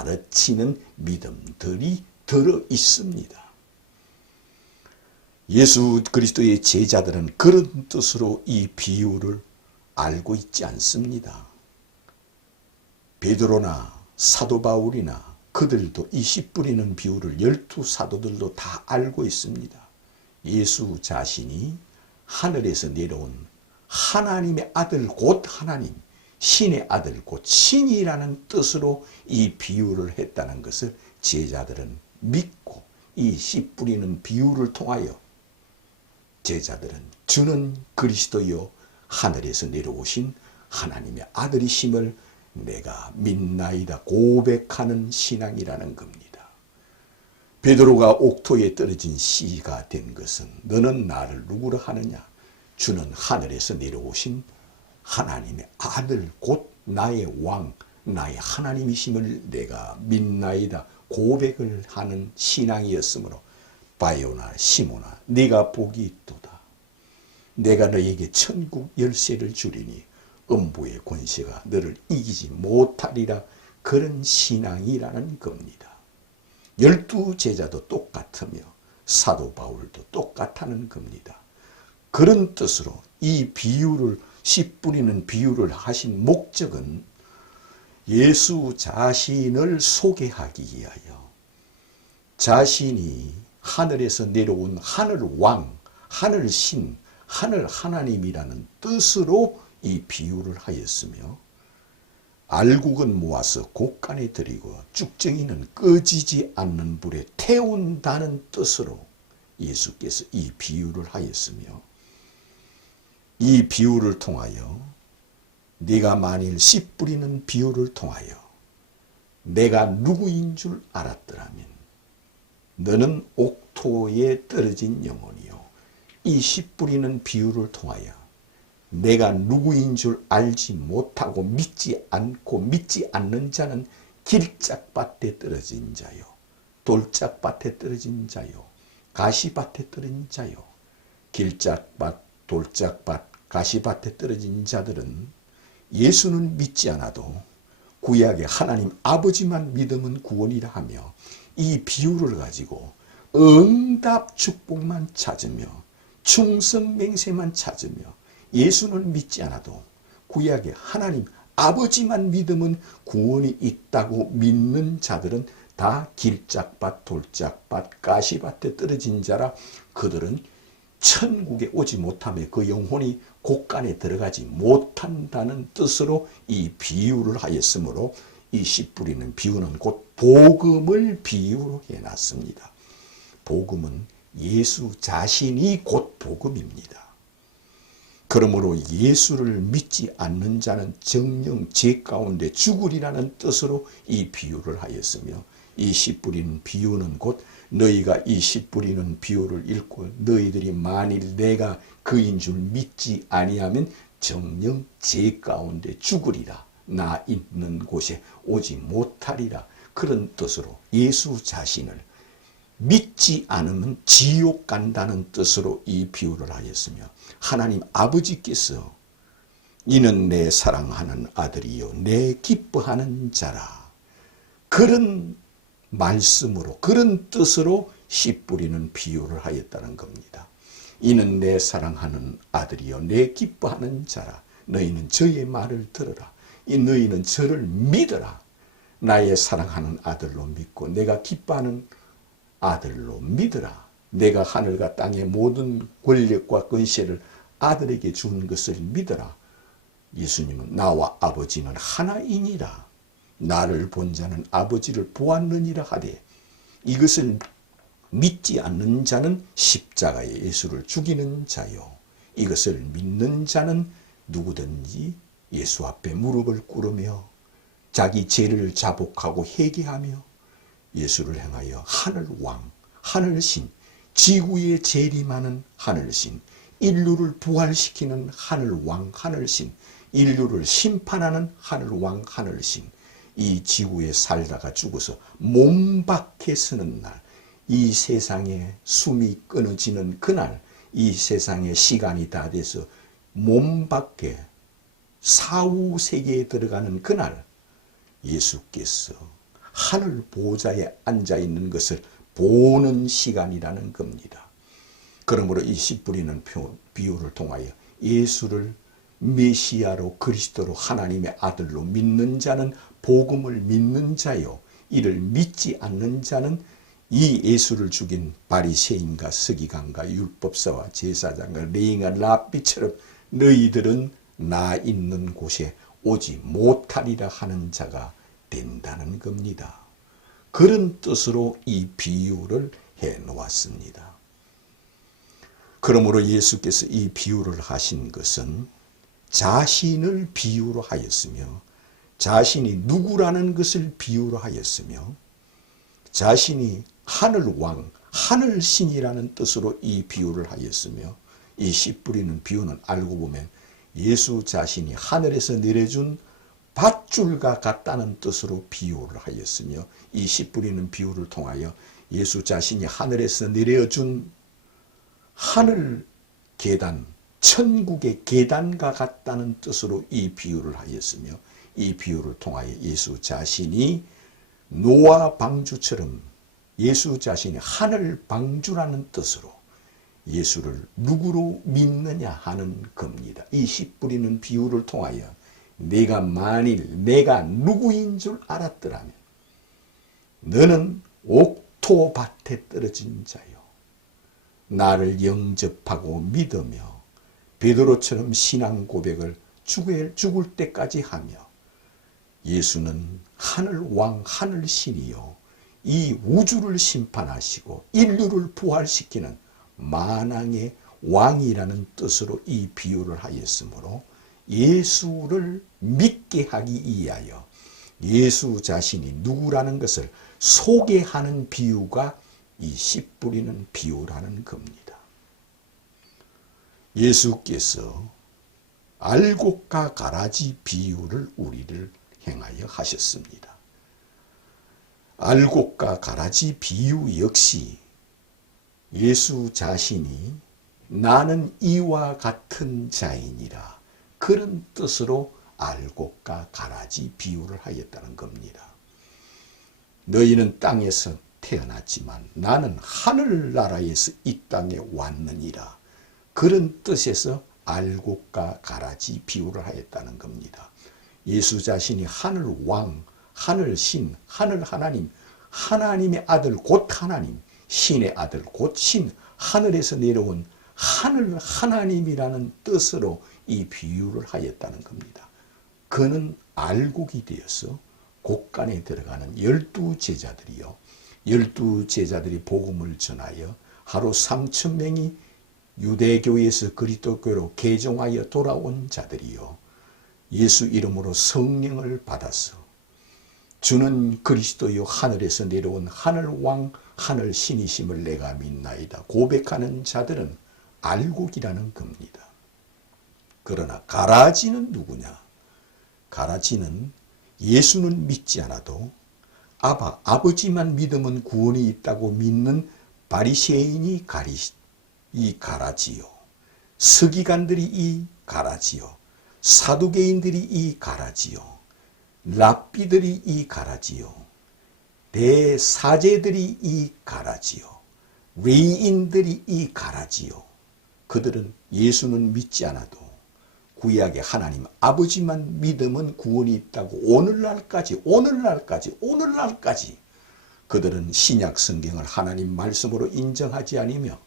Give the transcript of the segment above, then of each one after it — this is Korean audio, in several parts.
가르치는 믿음들이 들어 있습니다. 예수 그리스도의 제자들은 그런 뜻으로 이 비유를 알고 있지 않습니다. 베드로나 사도 바울이나 그들도 이 씨 뿌리는 비유를 12사도들도 다 알고 있습니다. 예수 자신이 하늘에서 내려온 하나님의 아들 곧 하나님, 신의 아들 곧 신이라는 뜻으로 이 비유를 했다는 것을 제자들은 믿고 이 씨 뿌리는 비유를 통하여 제자들은 주는 그리스도여 하늘에서 내려오신 하나님의 아들이심을 내가 믿나이다 고백하는 신앙이라는 겁니다. 베드로가 옥토에 떨어진 씨가 된 것은 너는 나를 누구라 하느냐? 주는 하늘에서 내려오신 하나님의 아들 곧 나의 왕 나의 하나님이심을 내가 믿나이다 고백을 하는 신앙이었으므로 바요나 시모나 네가 복이 있도다. 내가 너에게 천국 열쇠를 주리니 음부의 권세가 너를 이기지 못하리라. 그런 신앙이라는 겁니다. 12제자도 똑같으며 사도 바울도 똑같다는 겁니다. 그런 뜻으로 이 비유를 씨 뿌리는 비유를 하신 목적은 예수 자신을 소개하기 위하여 자신이 하늘에서 내려온 하늘 왕, 하늘 신, 하늘 하나님이라는 뜻으로 이 비유를 하였으며 알곡은 모아서 곳간에 들이고 쭉정이는 꺼지지 않는 불에 태운다는 뜻으로 예수께서 이 비유를 하였으며 이 비유를 통하여 네가 만일 씨 뿌리는 비유를 통하여 내가 누구인 줄 알았더라면 너는 옥토에 떨어진 영혼이요 이 씨 뿌리는 비유를 통하여 내가 누구인 줄 알지 못하고 믿지 않고 믿지 않는 자는 길짝밭에 떨어진 자요 돌짝밭에 떨어진 자요 가시밭에 떨어진 자요 길짝밭 돌짝밭 가시밭에 떨어진 자들은 예수는 믿지 않아도 구약의 하나님 아버지만 믿으면 구원이라 하며 이 비유를 가지고 응답 축복만 찾으며 충성 맹세만 찾으며 예수는 믿지 않아도 구약의 하나님 아버지만 믿으면 구원이 있다고 믿는 자들은 다 길짝밭 돌짝밭 가시밭에 떨어진 자라 그들은 천국에 오지 못하며 그 영혼이 곳간에 들어가지 못한다는 뜻으로 이 비유를 하였으므로 이 씨 뿌리는 비유는 곧 복음을 비유로 해놨습니다. 복음은 예수 자신이 곧 복음입니다. 그러므로 예수를 믿지 않는 자는 정령 죄 가운데 죽으리라는 뜻으로 이 비유를 하였으며 이 씨 뿌리는 비유는 곧 너희가 이 씨 뿌리는 비유를 읽고 너희들이 만일 내가 그인 줄 믿지 아니하면 정령 죄 가운데 죽으리라. 나 있는 곳에 오지 못하리라. 그런 뜻으로 예수 자신을 믿지 않으면 지옥 간다는 뜻으로 이 비유를 하였으며 하나님 아버지께서 이는 내 사랑하는 아들이요 내 기뻐하는 자라. 그런 말씀으로 그런 뜻으로 씨 뿌리는 비유를 하였다는 겁니다. 이는 내 사랑하는 아들이요 내 기뻐하는 자라. 너희는 저의 말을 들으라. 이 너희는 저를 믿어라. 나의 사랑하는 아들로 믿고 내가 기뻐하는 아들로 믿으라. 내가 하늘과 땅의 모든 권력과 권세를 아들에게 준 것을 믿어라. 예수님은 나와 아버지는 하나이니라. 나를 본 자는 아버지를 보았느니라 하되 이것을 믿지 않는 자는 십자가에 예수를 죽이는 자요. 이것을 믿는 자는 누구든지 예수 앞에 무릎을 꿇으며 자기 죄를 자복하고 회개하며 예수를 행하여 하늘왕, 하늘신, 지구에 재림하는 하늘신, 인류를 부활시키는 하늘왕, 하늘신, 인류를 심판하는 하늘왕, 하늘신, 이 지구에 살다가 죽어서 몸 밖에 서는 날, 이 세상에 숨이 끊어지는 그날, 이 세상에 시간이 다 돼서 몸 밖에 사후 세계에 들어가는 그날 예수께서 하늘 보좌에 앉아 있는 것을 보는 시간이라는 겁니다. 그러므로 이 씨 뿌리는 비유를 통하여 예수를 메시아로 그리스도로 하나님의 아들로 믿는 자는 복음을 믿는 자요, 이를 믿지 않는 자는 이 예수를 죽인 바리새인과 서기관과 율법사와 제사장과 레위인과 랍비처럼 너희들은 나 있는 곳에 오지 못하리라 하는 자가 된다는 겁니다. 그런 뜻으로 이 비유를 해 놓았습니다. 그러므로 예수께서 이 비유를 하신 것은 자신을 비유로 하였으며, 자신이 누구라는 것을 비유로 하였으며, 자신이 하늘왕, 하늘신이라는 뜻으로 이 비유를 하였으며, 이 씨 뿌리는 비유는 알고 보면 예수 자신이 하늘에서 내려준 밧줄과 같다는 뜻으로 비유를 하였으며, 이 씨 뿌리는 비유를 통하여 예수 자신이 하늘에서 내려준 하늘 계단, 천국의 계단과 같다는 뜻으로 이 비유를 하였으며, 이 비유를 통하여 예수 자신이 노아 방주처럼 예수 자신이 하늘 방주라는 뜻으로 예수를 누구로 믿느냐 하는 겁니다. 이 씨 뿌리는 비유를 통하여 내가 만일 내가 누구인 줄 알았더라면 너는 옥토밭에 떨어진 자요, 나를 영접하고 믿으며 베드로처럼 신앙 고백을 죽을 때까지 하며, 예수는 하늘왕 하늘신이요 이 우주를 심판하시고 인류를 부활시키는 만왕의 왕이라는 뜻으로 이 비유를 하였으므로 예수를 믿게 하기 위하여 예수 자신이 누구라는 것을 소개하는 비유가 이 씨 뿌리는 비유라는 겁니다. 예수께서 알곡과 가라지 비유를 우리를 행하여 하셨습니다. 알곡과 가라지 비유 역시 예수 자신이 나는 이와 같은 자이니라, 그런 뜻으로 알곡과 가라지 비유를 하였다는 겁니다. 너희는 땅에서 태어났지만 나는 하늘나라에서 이 땅에 왔느니라, 그런 뜻에서 알곡과 가라지 비유를 하였다는 겁니다. 예수 자신이 하늘왕, 하늘신, 하늘하나님, 하나님의 아들 곧 하나님, 신의 아들 곧 신, 하늘에서 내려온 하늘 하나님이라는 뜻으로 이 비유를 하였다는 겁니다. 그는 알곡이 되어서 곳간에 들어가는 12제자들이요, 12제자들이 복음을 전하여 하루 3,000명이 유대교에서 그리스도교로 개종하여 돌아온 자들이요, 예수 이름으로 성령을 받아서 주는 그리스도요 하늘에서 내려온 하늘왕 하늘신이심을 내가 믿나이다 고백하는 자들은 알곡이라는 겁니다. 그러나 가라지는 누구냐? 가라지는 예수는 믿지 않아도 아버지만 믿으면 구원이 있다고 믿는 바리새인이 이 가라지요, 서기관들이 이 가라지요, 사두개인들이 이 가라지요, 랍비들이 이 가라지요, 대사제들이 이 가라지요, 레위인들이 이 가라지요. 그들은 예수는 믿지 않아도 구약의 하나님 아버지만 믿으면 구원이 있다고 오늘날까지 그들은 신약 성경을 하나님 말씀으로 인정하지 않으며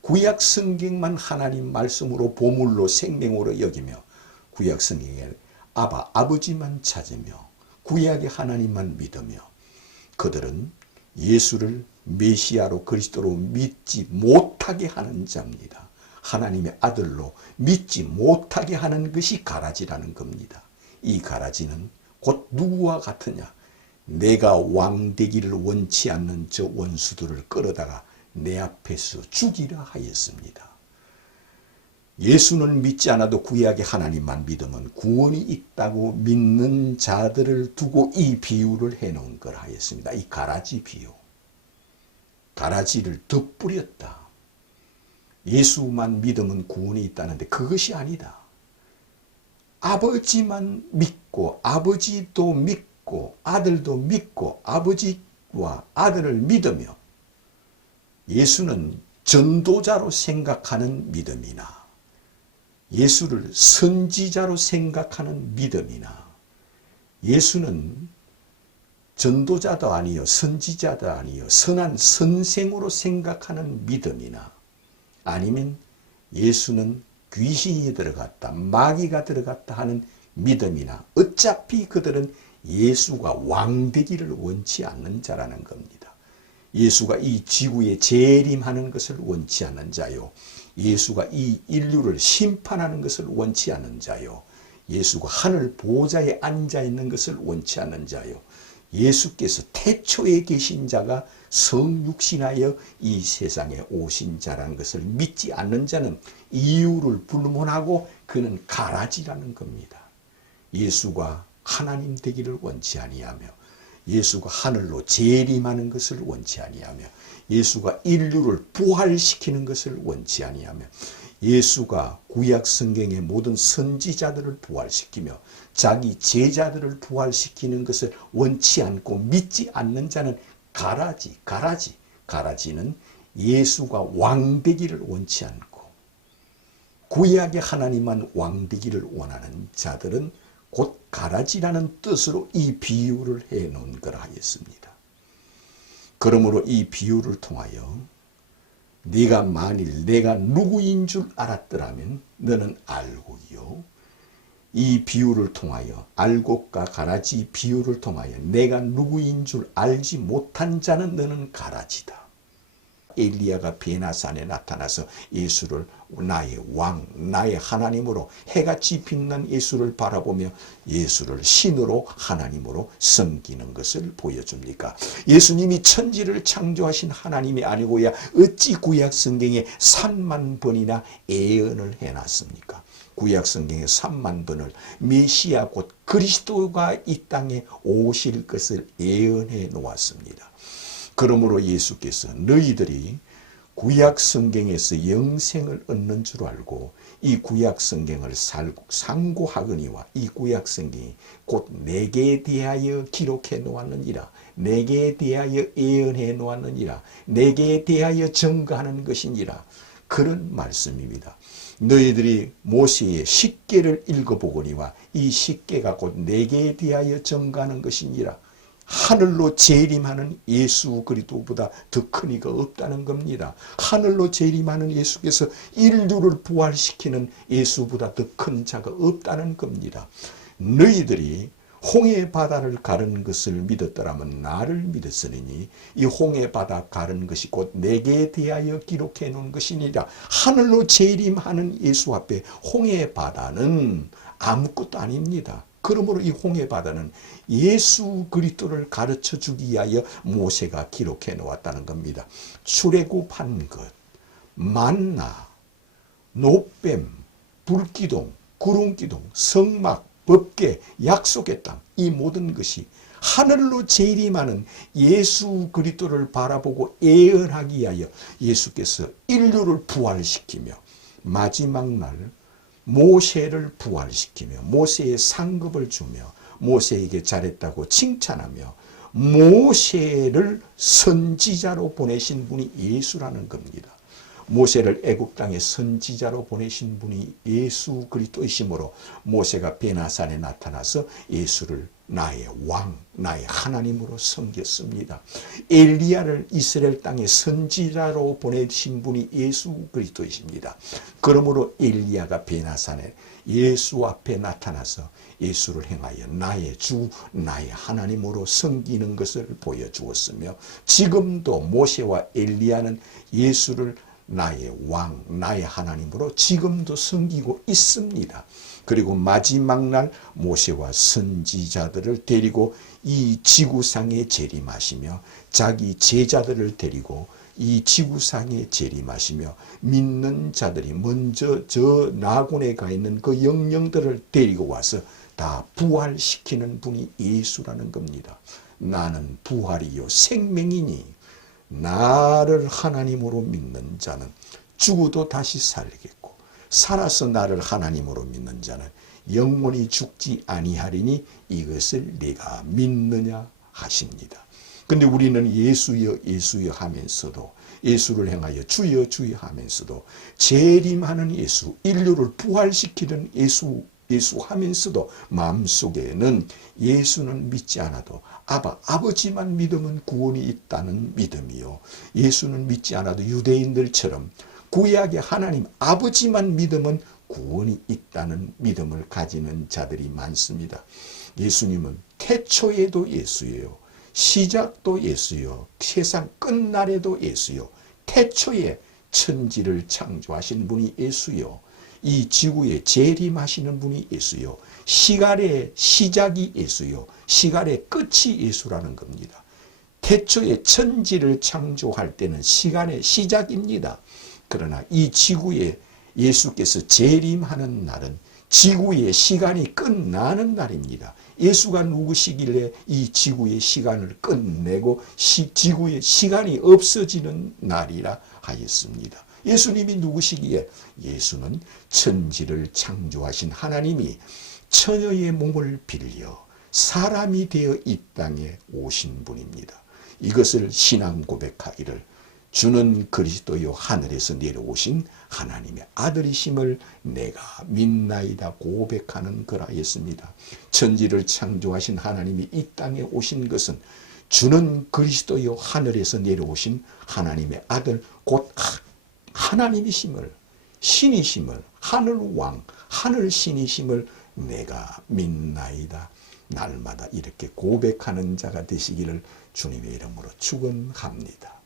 구약 성경만 하나님 말씀으로 보물로 생명으로 여기며 구약 성경에 아버지만 찾으며 구약의 하나님만 믿으며 그들은 예수를 메시아로 그리스도로 믿지 못하게 하는 자입니다. 하나님의 아들로 믿지 못하게 하는 것이 가라지라는 겁니다. 이 가라지는 곧 누구와 같으냐? 내가 왕 되기를 원치 않는 저 원수들을 끌어다가 내 앞에서 죽이라 하였습니다. 예수는 믿지 않아도 구약의 하나님만 믿으면 구원이 있다고 믿는 자들을 두고 이 비유를 해놓은 걸 하였습니다. 이 가라지 비유. 가라지를 덧뿌렸다. 예수만 믿으면 구원이 있다는데 그것이 아니다. 아버지만 믿고 아버지도 믿고 아들도 믿고 아버지와 아들을 믿으며 예수는 전도자로 생각하는 믿음이나 예수를 선지자로 생각하는 믿음이나 예수는 전도자도 아니요 선지자도 아니요 선한 선생으로 생각하는 믿음이나 아니면 예수는 귀신이 들어갔다 마귀가 들어갔다 하는 믿음이나 어차피 그들은 예수가 왕되기를 원치 않는 자라는 겁니다. 예수가 이 지구에 재림하는 것을 원치 않는 자요. 예수가 이 인류를 심판하는 것을 원치 않는 자요. 예수가 하늘 보좌에 앉아 있는 것을 원치 않는 자요. 예수께서 태초에 계신 자가 성육신하여 이 세상에 오신 자라는 것을 믿지 않는 자는 이유를 불문하고 그는 가라지라는 겁니다. 예수가 하나님 되기를 원치 아니하며 예수가 하늘로 재림하는 것을 원치 아니하며 예수가 인류를 부활시키는 것을 원치 아니하며 예수가 구약 성경의 모든 선지자들을 부활시키며 자기 제자들을 부활시키는 것을 원치 않고 믿지 않는 자는 가라지는 예수가 왕되기를 원치 않고 구약의 하나님만 왕되기를 원하는 자들은 곧 가라지라는 뜻으로 이 비유를 해놓은 거라 하였습니다. 그러므로 이 비유를 통하여 네가 만일 내가 누구인 줄 알았더라면 너는 알고요. 이 비유를 통하여 알곡과 가라지 비유를 통하여 내가 누구인 줄 알지 못한 자는 너는 가라지다. 엘리야가 베나산에 나타나서 예수를 나의 왕, 나의 하나님으로 해같이 빛난 예수를 바라보며 예수를 신으로 하나님으로 섬기는 것을 보여줍니까? 예수님이 천지를 창조하신 하나님이 아니고야 어찌 구약 성경에 3만 번이나 예언을 해놨습니까? 구약 성경에 3만 번을 메시아 곧 그리스도가 이 땅에 오실 것을 예언해 놓았습니다. 그러므로 예수께서 너희들이 구약 성경에서 영생을 얻는 줄 알고 이 구약 성경을 상고하거니와 이 구약 성경이 곧 내게 대하여 기록해 놓았느니라. 내게 대하여 예언해 놓았느니라. 내게 대하여 증거하는 것이니라. 그런 말씀입니다. 너희들이 모세의 십계를 읽어보거니와 이 십계가 곧 내게 대하여 증거하는 것이니라. 하늘로 재림하는 예수 그리스도보다 더 큰 이가 없다는 겁니다. 하늘로 재림하는 예수께서 인류를 부활시키는 예수보다 더 큰 자가 없다는 겁니다. 너희들이 홍해 바다를 가른 것을 믿었더라면 나를 믿었으니 이 홍해 바다 가른 것이 곧 내게 대하여 기록해 놓은 것이니라. 하늘로 재림하는 예수 앞에 홍해 바다는 아무것도 아닙니다. 그러므로 이 홍해 바다는 예수 그리스도를 가르쳐 주기 위하여 모세가 기록해 놓았다는 겁니다. 출애굽한 것, 만나, 노뱀, 불기둥, 구름기둥, 성막, 법궤, 약속의 땅, 이 모든 것이 하늘로 재림하는 예수 그리스도를 바라보고 예언하기 위하여 예수께서 인류를 부활시키며 마지막 날 모세를 부활시키며 모세의 상급을 주며 모세에게 잘했다고 칭찬하며 모세를 선지자로 보내신 분이 예수라는 겁니다. 모세를 애국 땅에 선지자로 보내신 분이 예수 그리스도이시므로 모세가 베나산에 나타나서 예수를 나의 왕, 나의 하나님으로 섬겼습니다. 엘리야를 이스라엘 땅에 선지자로 보내신 분이 예수 그리스도이십니다. 그러므로 엘리야가 베나산에 예수 앞에 나타나서 예수를 행하여 나의 주, 나의 하나님으로 섬기는 것을 보여주었으며 지금도 모세와 엘리야는 예수를 나의 왕, 나의 하나님으로 지금도 섬기고 있습니다. 그리고 마지막 날 모세와 선지자들을 데리고 이 지구상에 재림하시며 자기 제자들을 데리고 이 지구상에 재림하시며 믿는 자들이 먼저 저 나곤에 가 있는 그 영령들을 데리고 와서 다 부활시키는 분이 예수라는 겁니다. 나는 부활이요 생명이니 나를 하나님으로 믿는 자는 죽어도 다시 살겠고 살아서 나를 하나님으로 믿는 자는 영원히 죽지 아니하리니 이것을 네가 믿느냐 하십니다. 근데 우리는 예수여 예수여 하면서도, 예수를 향하여 주여 주여 하면서도, 재림하는 예수, 인류를 부활시키는 예수 하면서도 마음속에는 예수는 믿지 않아도 아버지만 믿으면 구원이 있다는 믿음이요, 예수는 믿지 않아도 유대인들처럼 구약의 하나님 아버지만 믿으면 구원이 있다는 믿음을 가지는 자들이 많습니다. 예수님은 태초에도 예수예요, 시작도 예수요, 세상 끝날에도 예수요, 태초에 천지를 창조하신 분이 예수요, 이 지구에 재림하시는 분이 예수요, 시간의 시작이 예수요, 시간의 끝이 예수라는 겁니다. 태초에 천지를 창조할 때는 시간의 시작입니다. 그러나 이 지구에 예수께서 재림하는 날은 지구의 시간이 끝나는 날입니다. 예수가 누구시길래 이 지구의 시간을 끝내고 지구의 시간이 없어지는 날이라 하였습니다. 예수님이 누구시기에? 예수는 천지를 창조하신 하나님이 처녀의 몸을 빌려 사람이 되어 이 땅에 오신 분입니다. 이것을 신앙 고백하기를 주는 그리스도요 하늘에서 내려오신 하나님의 아들이심을 내가 믿나이다 고백하는 거라였습니다. 천지를 창조하신 하나님이 이 땅에 오신 것은 주는 그리스도요 하늘에서 내려오신 하나님의 아들 곧 하나님이심을, 신이심을, 하늘왕, 하늘신이심을 내가 믿나이다. 날마다 이렇게 고백하는 자가 되시기를 주님의 이름으로 축원합니다.